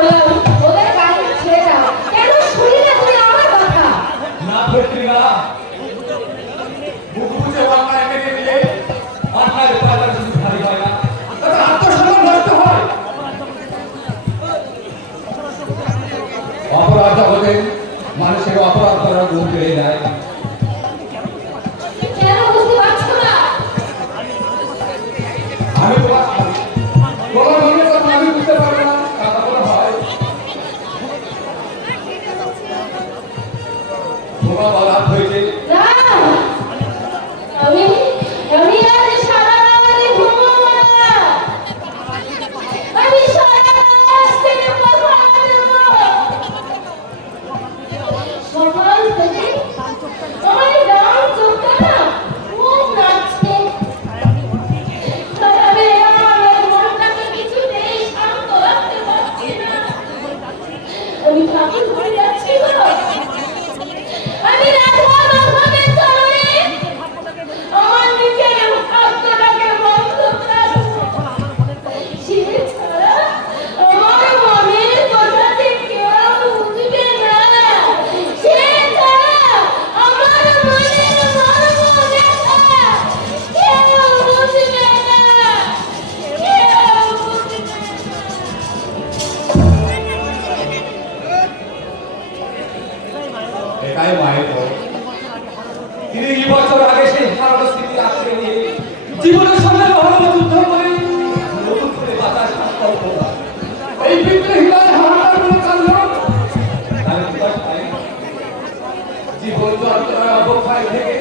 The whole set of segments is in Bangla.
বললাম ওদের গাড়ি ছেড়ে দাও, কেন শুনি না তুমি আমার কথা? না ধরতি না, বুক বুঝে বাংলা এনে দিলে মাথায় পায়রা কিছু ভারী হয় না, তাতে আত্মসম্মান নষ্ট হয়। অপরাধ জগতে মানুষের অপরাধ করার গুণ বেড়ে যায়। কেন বুঝতে পারছো না? আমি তোমার মনের কথা আমি বুঝতে পারবো না, কাটা কথা হয়। তোমার বলাৎ হয়েছে। না, আমি আমি আজ সারা রাত ঘুমাবো না। আমি সারা রাত থেকে কথা দেব। সকাল থেকে আমার গান চোখটা না খুব নাচছে। আমি আমার মনটাকে কিছুতেই শান্ত রাখতে পারছি না। আমি ঠাকুর ঘরে যাচ্ছি গো। আমি রাধা মাধবের চরণে আমার নিজের আত্মাটাকে বন্ধ রাখবো। সে ছাড়া আমার মনের কথা যে কেউ বুঝবে না। সে ছাড়া আমার মনের মর্ম ব্যথা কেউ বুঝবে না। কেউ বুঝবে না। এটাই মায়ের পর 30 বছর আগে সেই হারানো স্মৃতি আঁকড়ে নিয়ে জীবনের সামনে মহান যুদ্ধ করে নতুন করে বাঁচার সংকল্প। এই বিদ্রোহীরা হারানোর কোনো কারণ তার বিকাশ পায় জীবন যন্ত্রণার অবক্ষয় থেকে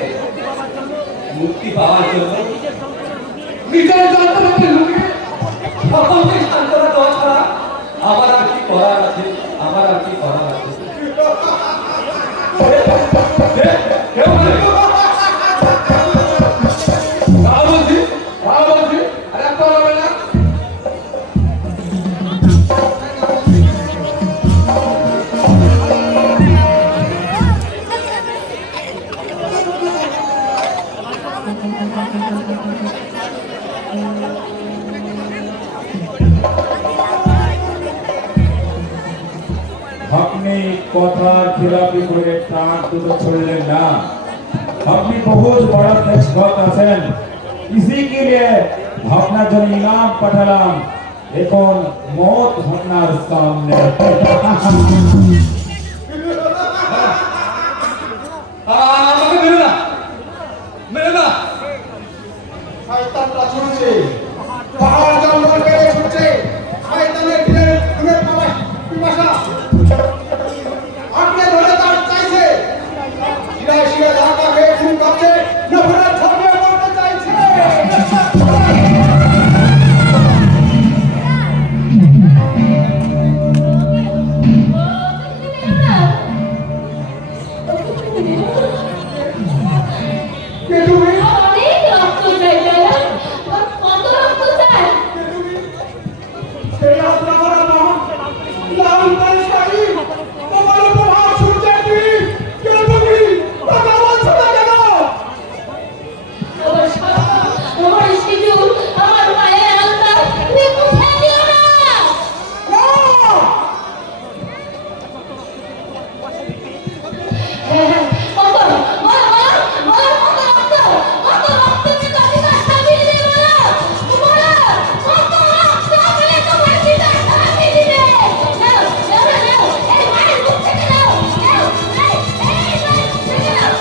মুক্তি পাওয়ার জন্য নিজের যন্ত্রণাকে লুকিয়ে সকলকে সান্ত্বনা দেওয়া ছাড়া আমার আর কি করার আছে, আমার আর কি করার আছে। আপনি কথা খিলাপি করে টান দুটো ছড়লেন না। আপনি बहुत बड़ा देशभक्त আছেন, इसी के लिए আপনার জন্য ইনাম পাঠালাম। এখন মত আপনার সামনে। আমাকে মেরে না, মেরে না। শয়তানরা ছুটছে, পাহাড় জঙ্গল বেড়ে ছুটছে, শয়তানের দিনের খুনের পিপাসা আঁকড়ে ধরে তার চাইছে। শিরায় শিরায় ধাক্কা খেয়ে খুন করছে, নফরের ঝগড়ে করতে চাইছে। কে তুমি? অনেক রক্ত চাই তাই না? কত রক্ত চাই? সেই আপনার নাম লাল পালসারি, তোমার প্রভাব শুনছে কি? কে তুমি? টাকা বলছো না কেন? আমার সারা, আমার শিজুর, আমার মায়ের আলতা তুমি কোথায় দিও না? হ্যাঁ, হ্যাঁ, কত? বলো, বলো, বলো, কত রক্ত? কত রক্ত দিয়ে তোমার পিতা স্বামী দিবে বলো? বলো, কত রক্ত দিয়ে তোমার পিতা স্বামী দিবে? নাও, নাও, নাও, নাও, এই মায়ের মুখ থেকে নাও, নাও, এই মায়ের মুখ থেকে নাও।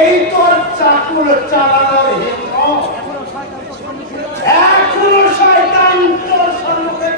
এই তোর চাকুর চালানোর হিম্মত, এখনো শয়তান তোর সম্মুখে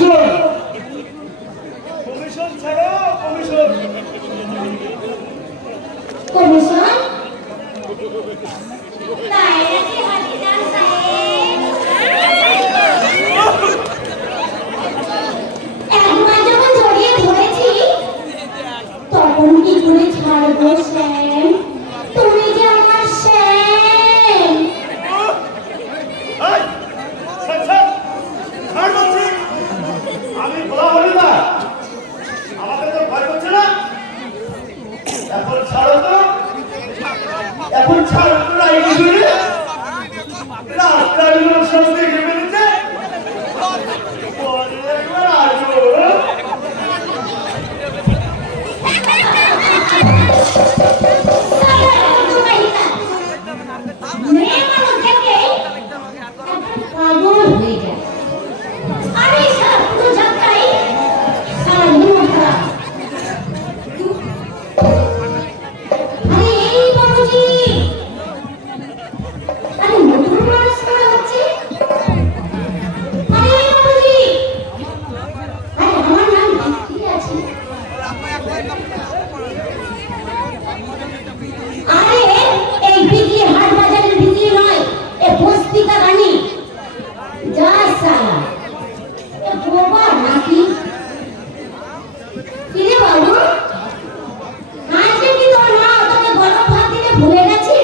কমিশন কমিশন ছাড়ো কমিশন কমিশন তাই নাকি হাজিদার সাহেব একবার যখন জড়িয়ে ধরেছি তখন কি করে ছাড়বো শ্যাম তুমি যে আমার শ্যাম এই, ছাড়, ছাড়। ছাড় বলছি। আমি বলা হলি না আমাকে তো ভয় করছে না এখন ছাড়ো তো এখন ছাড়ো তো না এই বিষয়ে রাস্তার লোক সব দেখে ফেলেছে পরে একবার আসবো মেয়ে মানুষ দেখে পাগল হয়ে যায় আরে সারা পুরো যাত্রাই সারা মন খারাপ আরে এই বাবুজি আরে নতুন মানুষ করা হচ্ছে আরে এই বাবুজি আরে আমার নাম কি আছে আরে এই বিক্রি হাট বাজারের বিক্রি নয় এ বস্তিকা রানী যা সালা এ বোবা নাকি কিরে বাবু আজকে কি তোর মা তোকে গরম ভাত দিতে ভুলে গেছি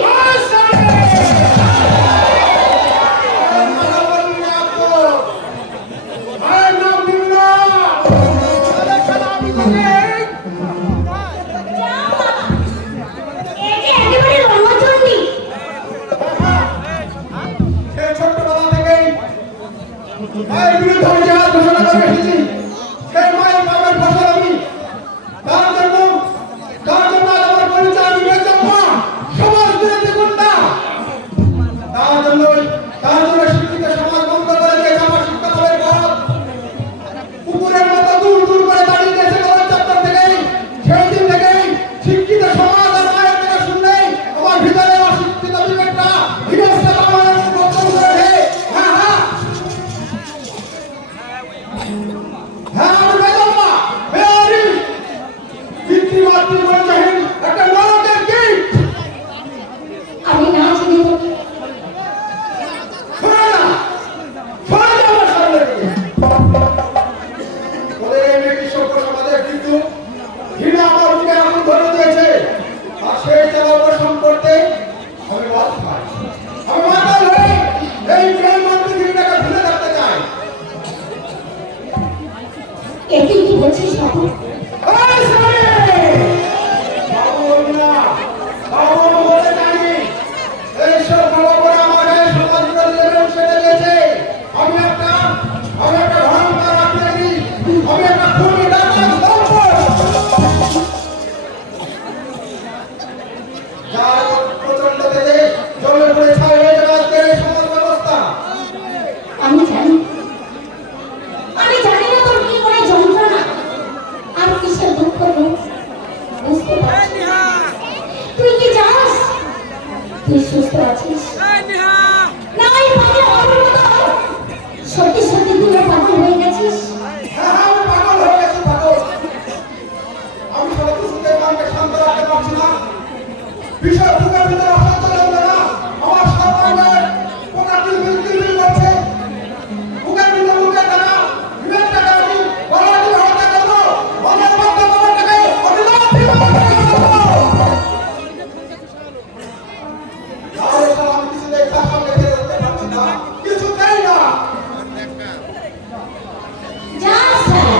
যা বাবা এই যে একেবারে রণচণ্ডী সেই ছোট্টবেলা থেকেই মায়ের বিরুদ্ধে আমি জাহাজ ঘোষণা করে এসেছি সেই মায়ের পাবের ফসল আমি তার জন্য আজ আমার পরিচয় আমি বেচলাম না সমাজ বিরোধী গুন্ডা তার জন্য শিক্ষিত সমাজ বন্ধ করে দিয়েছে আমার শিক্ষা লাভের পথ কুকুরের মতো দূর দূর করে দাঁড়িয়ে দিয়েছে কলেজ চত্বর থেকেই সেই দিন থেকেই শিক্ষিত সমাজ আর মায়ের কথা শুনলেই আমার ভিতরে অশিক্ষিত বিবেকটা হিংসা আমার নতুন করে হ্যাঁ হ্যাঁ হ্যাঁ আমি বেচলাম না বেয়ারি পিতৃমাতৃ বন্ধহীন একটা নরকের কীট আমি না চিনি তোকে শোনো না শোনো না আমার সামনে থেকে ওদের এই মেয়েটি সভ্য সমাজের কিন্তু ঘৃণা আমার বুকে এমন ধরে দিয়েছে আর সেই চালা অবসান করতে আমি বাদ পাই আমি মাতাল হয়ে এই প্রেম মন্ত্রী ঘৃণাকে ভুলে থাকতে চাই এটি কি বলছিস বাবু এই সামনে! বাবু বলবি না, বাবু আমি বলতে চাইনি। এইসব ভালো করে আমার এই সমাজ বিরোধীদের রং সেটে দিয়েছে। আমি একটা ভয়ঙ্কর আত্মীয়ী, আমি একটা খুনি ডাকাত দম্পট। যার প্রচণ্ড তেজে জলে পড়ে ছাই হয়ে যাবে আজকের এই সমাজ ব্যবস্থা। আমি জানি না তোর কি করে যন্ত্রণা আর কিসের দুঃখ বুঝতে পারছি তুই কি জানিস তুই সুস্থ আছিস না এই পাগল হওয়ার মতো সত্যি সত্যি তুই পাগল হয়ে গেছিস হ্যাঁ, আমি পাগল হয়ে গেছি, পাগল। আমি সব কিছুতে মনকে শান্ত রাখতে পারছি না। বিষয় বুকের ভিতরে অশান্ত যন্ত্রণা, আমার সব অঙ্গে পোকা কিলবিল করছে। বুকের ভিতরে বুকের টানা, বিবেকটা টানি, গলাটি হত্যা করবো, মনের মধ্যে মনটাকে অবিলম্বে করবো। আর এসব আমি কিছুতেই তার সঙ্গে ফেলে উঠতে পারছি না। কিছুতেই না। যা শালা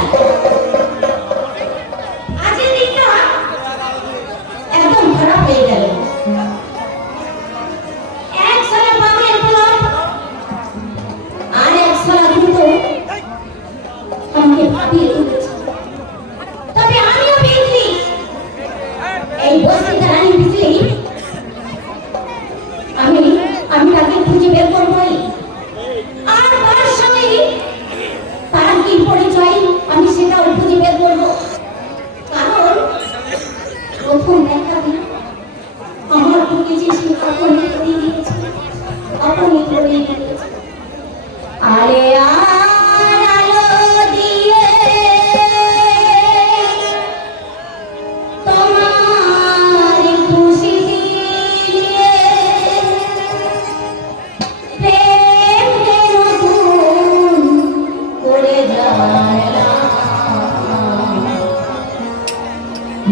আজকের দিনটা একদম খারাপ হয়ে গেল এক সালা পাগলের গোলাপ আর এক সালা দ্রুত আমাকে ভাবিয়ে তুলেছে তবে আমিও বিজলি এই বস্তিতে রানী বিজলি আমি তাকে খুঁজে বের করবোই আর তার সঙ্গে তার কি পরিচয় আমি সেটাও খুঁজে বের করবো কারণ প্রথম দেখাতে আমার বুকে যে সে আপনি করে দিয়েছে আরে আর আলো দিয়ে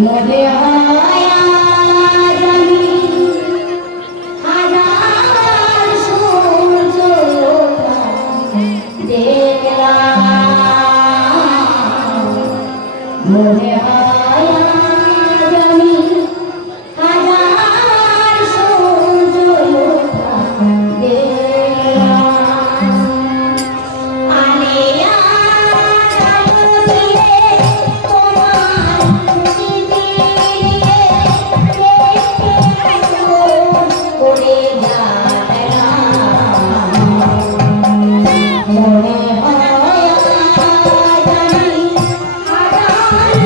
মনে হয় আজ আমি হাজার সূর্য দেখলাম, মনে হয় আজ আমি হাজার সূর্য দেখলাম। আলিয়া রাজনীরে তোমার স্মৃতি নিয়ে করে যাচ্ছিলাম, মনে হয় আজ আমি হাজার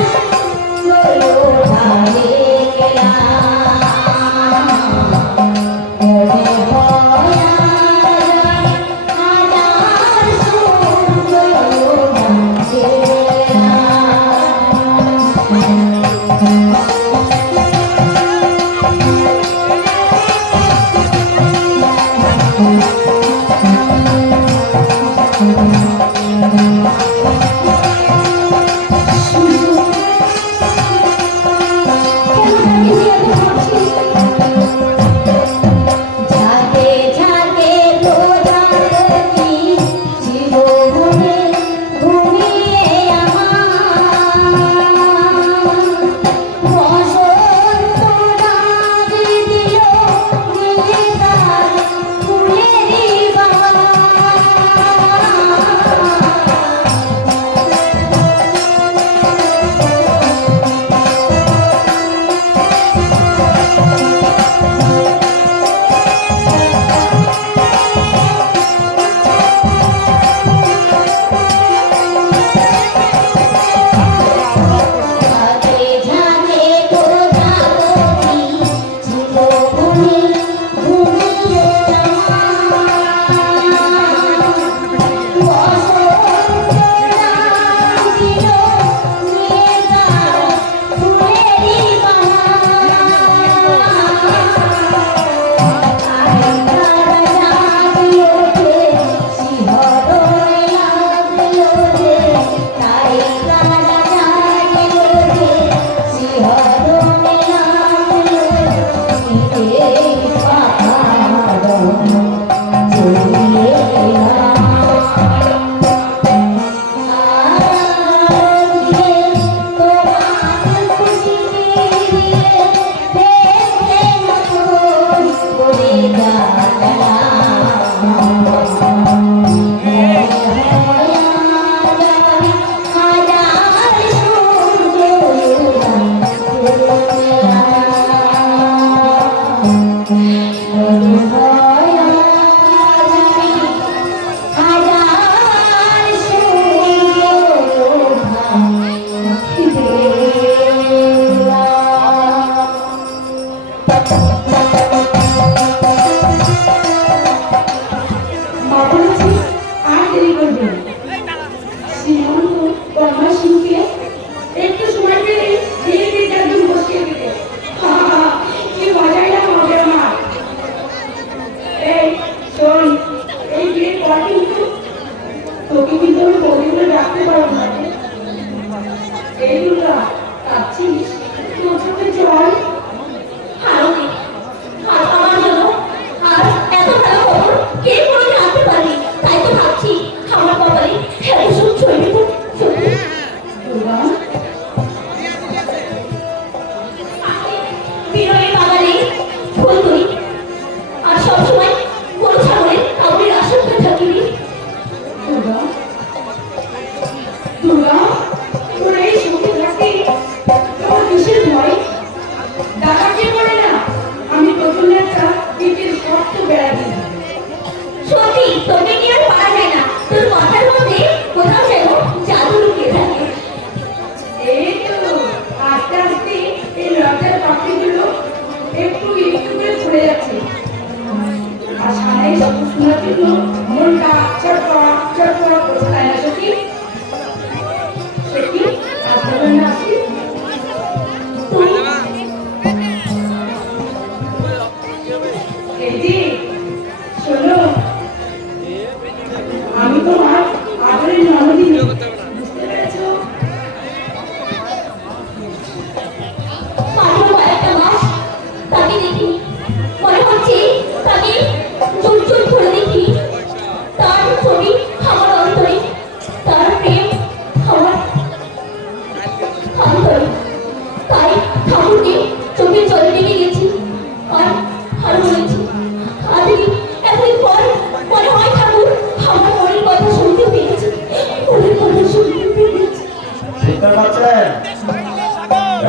শুনতে পাচ্ছেন?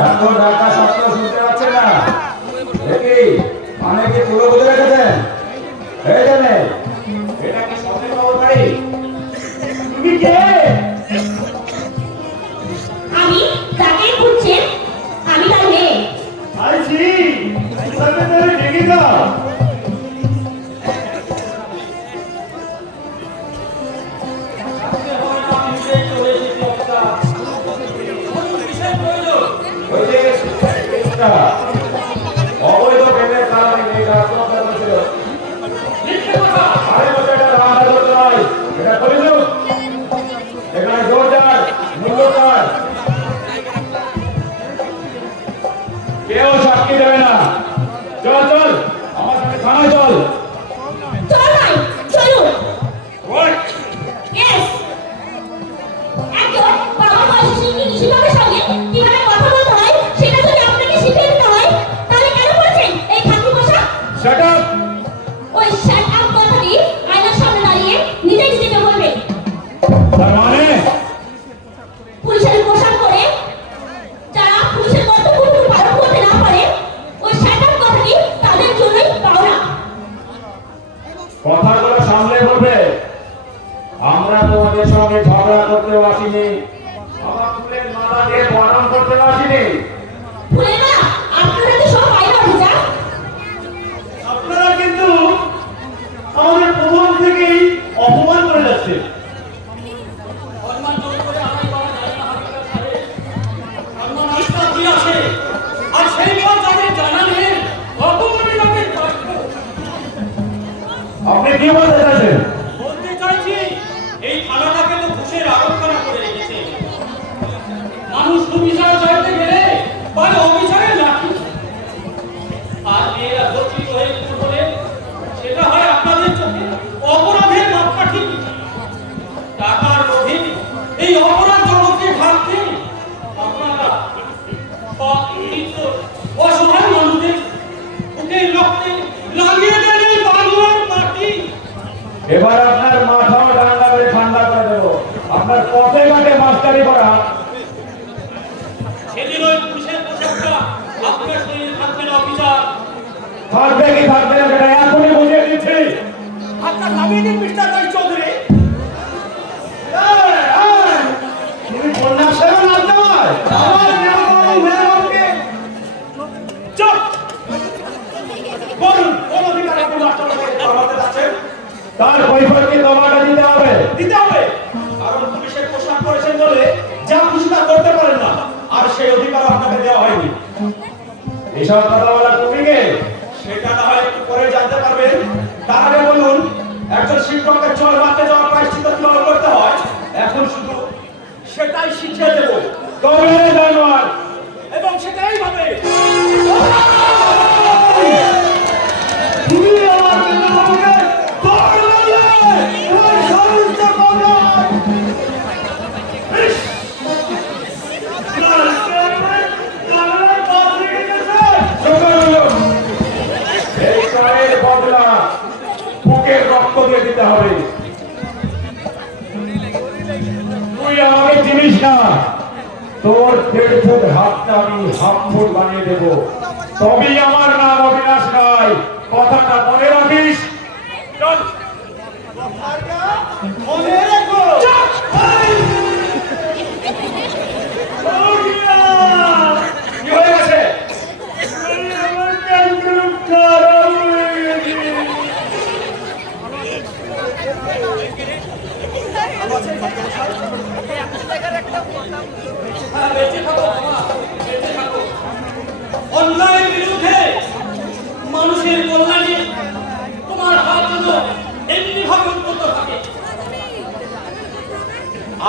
এখন ঢাকা শব্দ শুনতে পাচ্ছেন না? দেখি কানে কি পুরো বুঝে রেখেছেন? এই জানে এটা কি সত্যি খবর বাড়ি? তুমি কে? আমি যাকে খুঁজছেন আমি তার মেয়ে। আইছি তবে তোরে ডেকে দাও। ওই যে এটা অবৈধ পেমেন্টের কারণে এই রাস্তা করেছিল। আরে বলতে এটা রান্না করতে হয়, এটা করিল। এখানে জোরদার মূল্যদার কেউ সাক্ষী দেবে না। চল চল আমার সাথে থানায় চল। চল ভাই চলুন। What? ইয়েস, একজন বাবা বয়সী শিক্ষকের সঙ্গে কিভাবে কথা বলতে হয় সেটা যদি আপনাকে শিখিয়ে দিতে হয় তাহলে কেন বলছেন এই খাকি পোশাক? Shut up! ওই শার্ট আপ কথাটি আয়নার সামনে দাঁড়িয়ে নিজে নিজেকে বলবেন। তার মানে পুলিশের পোশাক পরে যারা পুলিশের কর্তব্য পালন করতে না পারে ওই শার্ট আপ কথাটি তাদের জন্যই পাওনা। কথাগুলো সামলে বলবে। আমরা তোমাদের সঙ্গে ঝগড়া করতে আসিনি, আমার ফুলের মালা দিয়ে বরণ করতে আসিনি। ফুলের মালা আপনারা তো সব আয়না অফিসার। আপনারা কিন্তু আমাদের প্রথম থেকেই অপমান করে যাচ্ছে। আপনি কি বলতে চাইছেন? বলতে চাইছি এই থানাটাকে তো ঘুষের আরোপখানা করে রেখেছে। মানুষ সুবিচার চাইতে গেলে পায় অবিচারের লাঠি। আর মেয়েরা ধর্ষিত হয়ে কিছু বলে সেটা হয় আপনাদের চোখে অপরাধের মাপকাঠি। টাকার লোভে এই অপরাধ জগৎকে ঢাকতে আপনারা অসহায় মানুষদের বুকের রক্তে লাগিয়ে দেন এই বাংলার মাটি। এবার আপনার মাথাও ডান্ডা করে ঠান্ডা করে দেবো। আপনার পথে ঘাটে মাস্টারি করা সেদিন ওই পুলিশের পোশাকটা আপনার শরীরে থাকবে না অফিসার। থাকবে কি থাকবে না সেটা এখনই বুঝিয়ে দিচ্ছি। আপনার নামিয়ে দিন মিস্টার রায় চৌধুরী। তুমি বন্যা সেবা না দেওয়ার আমার মেহমানকে চুপ বলুন কোন অধিকার আপনি মাস্টারকে ধর্মাতে যাচ্ছেন? তার কৈফিয়ত কি তোমাকে দিতে হবে? দিতে হবে, কারণ পুলিশের পোশাক পরেছেন বলে যা খুশি তা করতে পারেন না, আর সেই অধিকার আপনাকে দেওয়া হয়নি। এসব কথা বলা তুমি কে? সেটা না হয় একটু পরে জানতে পারবেন। তার আগে বলুন একজন শিক্ষককে চল মারতে যাওয়ার প্রায়শ্চিত্ত কিভাবে করতে হয় এখন শুধু সেটাই শিখিয়ে দেবো। তবে জানোয়ার এবং সেটাই ভাবে তুমি আমার মেয়েকে দৌড় মারলে, এবার সমস্ত কথা। ইস! কারণ কাজ লেগে গেছে। এই চায়ের বদলা বুকের রক্ত দিয়ে দিতে হবে। তুই আমাকে চিনিস না, তোর 1.5 ফুট হাতটা আমি হাফ ফুট বানিয়ে দেবো। তবেই আমার নাম অবিনাশ রায়। কথাটা মনে রাখিস। চল। মনে রেখো। এই! ওগিয়া! কি হয়ে গেছে? আমার ক্যান্সার খারাপ হয়ে গেছে। বেঁচে থাকো বাবা, বেঁচে থাকো। অন্যায়ের বিরুদ্ধে মানুষের কল্যাণে তোমার হাত যেন এমনি ভাবে উন্নত থাকে।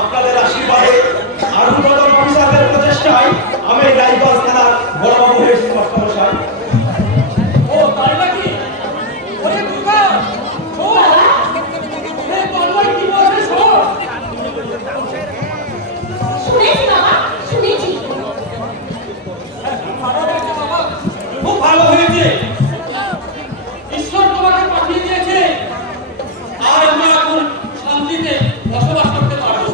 আপনাদের আশীর্বাদে আর উন্নতম অফিসারদের প্রচেষ্টায় আমি রায়গঞ্জ থানার বড়বাবু হয়েছি মাস্টারমশাই। ও তাই নাকি? ওরে দুর্গা, শোন। হে তন্ময় কি বলছে শোন। শুনেছি বাবা, শুনেছি। ভালো হয়েছে বাবা, খুব ভালো হয়েছে। ঈশ্বর তোমাকে পাঠিয়ে দিয়েছে। আর আমরা এখন শান্তিতে বসবাস করতে পারবো।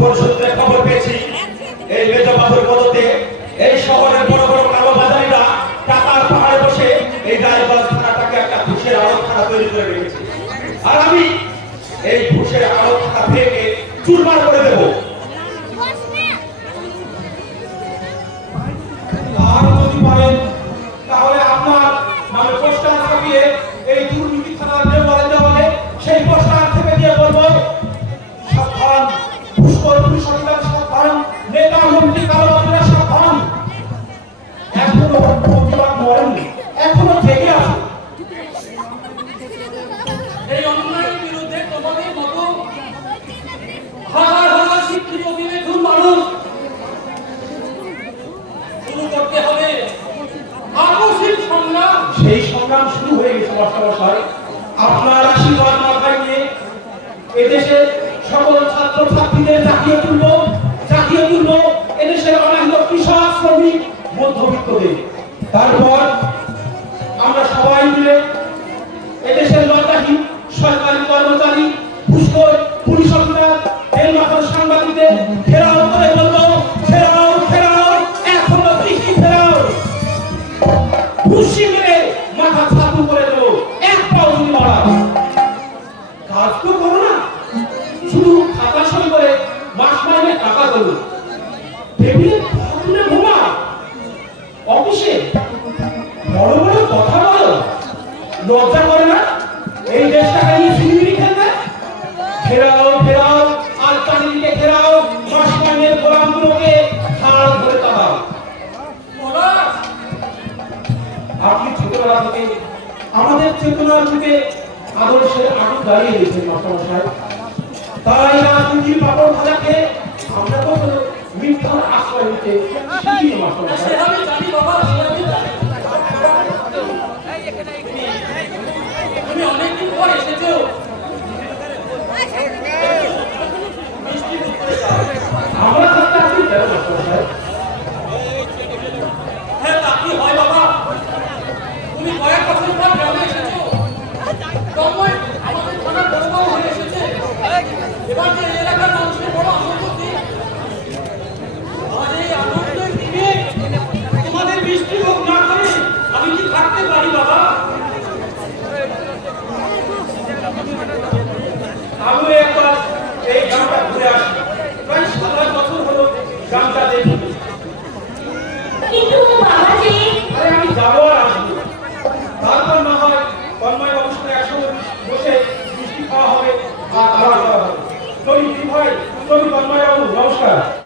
গোপন সূত্রে খবর পেয়েছি এই মেজবাবুর পদতে এই শহরের বড় বড় কালোবাজারিরা টাকার পাহাড়ে বসে এই রায়গঞ্জ থানাটাকে একটা ঘুষের আড়ত থানা তৈরি করে রেখেছে। আর আমি এই ঘুষের আড়ত থানা ভেঙে চুরমার করে দেবো। আর যদি পারেন তাহলে আপনার নামে পোস্টার ছাপিয়ে এই দুর্নীতি থানার দেওয়ালে দেওয়ালে সেই পোস্টার থেকে দিয়ে বলবো, সাবধান পুষ্কর পুলিশ অফিসার, সাবধান নেতা মন্ত্রী কালোবাজারিরা সাবধান। এখনো প্রতিবাদ মরেননি, এখনো জেগে আছে। এই অন্যায়ের বিরুদ্ধে তোমাদের মতো হাজার হাজার শিক্ষিত বিবেচন মানুষ শুরু করতে হবে আকস্মিক সংগ্রাম। সেই সংগ্রাম শুরু হয়ে গেছে মাস্টারমশাই। আপনার আশীর্বাদ মাথায় নিয়ে এদেশের সকল ছাত্র ছাত্রীদের জাগিয়ে তুলবো এদেশের অনেক কৃষক শ্রমিক মধ্যবিত্তদের। তারপর আমরা সবাই মিলে এদেশের লজ্জাহীন সরকারি কর্মচারী, ঘুষখোর পুলিশ অফিসার, জেল মাথার সাংবাদিকদের ঘেরাও করে বলবো, ঘেরাও ঘেরাও, এখনো বৃষ্টি ফেরাও, ঘুষি মেরে মাথা ছাতু করে দেবো, এক পাও যদি মারা। কাজ তো করো না, শুধু খাতা সই করে মাস মাইনে টাকা দেবো, টেবিলে ভাবলে ঘুমা, অফিসে বড় বড় কথা বলো, লজ্জা করে না এই দেশটাকে নিয়ে সিনেমিনি খেলতে? ঘেরাও ঘেরাও আর চারিদিকে ঘেরাও, মাস মাইনের গোলামগুলোকে হাড় ধরে তাড়াও। আপনি ছোটবেলা থেকে আমাদের চেতনার রূপে আদর্শের আগুন দাঁড়িয়ে গেছেন মাস্টারমশাই। তাই রাজনীতির পাপড় ভাজা খেয়ে আমরা তো মিথ্যার আশ্রয় নিতে শিখিনি মাস্টারমশাই। সে আমি জানি বাবা, সে আমি জানি। তুমি অনেকদিন পর এসেছো, মিষ্টি মুখ করে যাও। আমরা থাকতে আপনি কেন মাস্টারমশাই? হ্যাঁ তা কি হয় বাবা, তুমি কয়েক বছর পর গ্রামে এসেছো, তখন আমাদের থানার বড়বাবু হয়ে এসেছে। এবার যে এই এলাকার মানুষের বড় আসক্তি, আর এই আনন্দের দিনে তোমাদের মিষ্টি মুখ না করে আমি কি থাকতে পারি বাবা? আমি একবার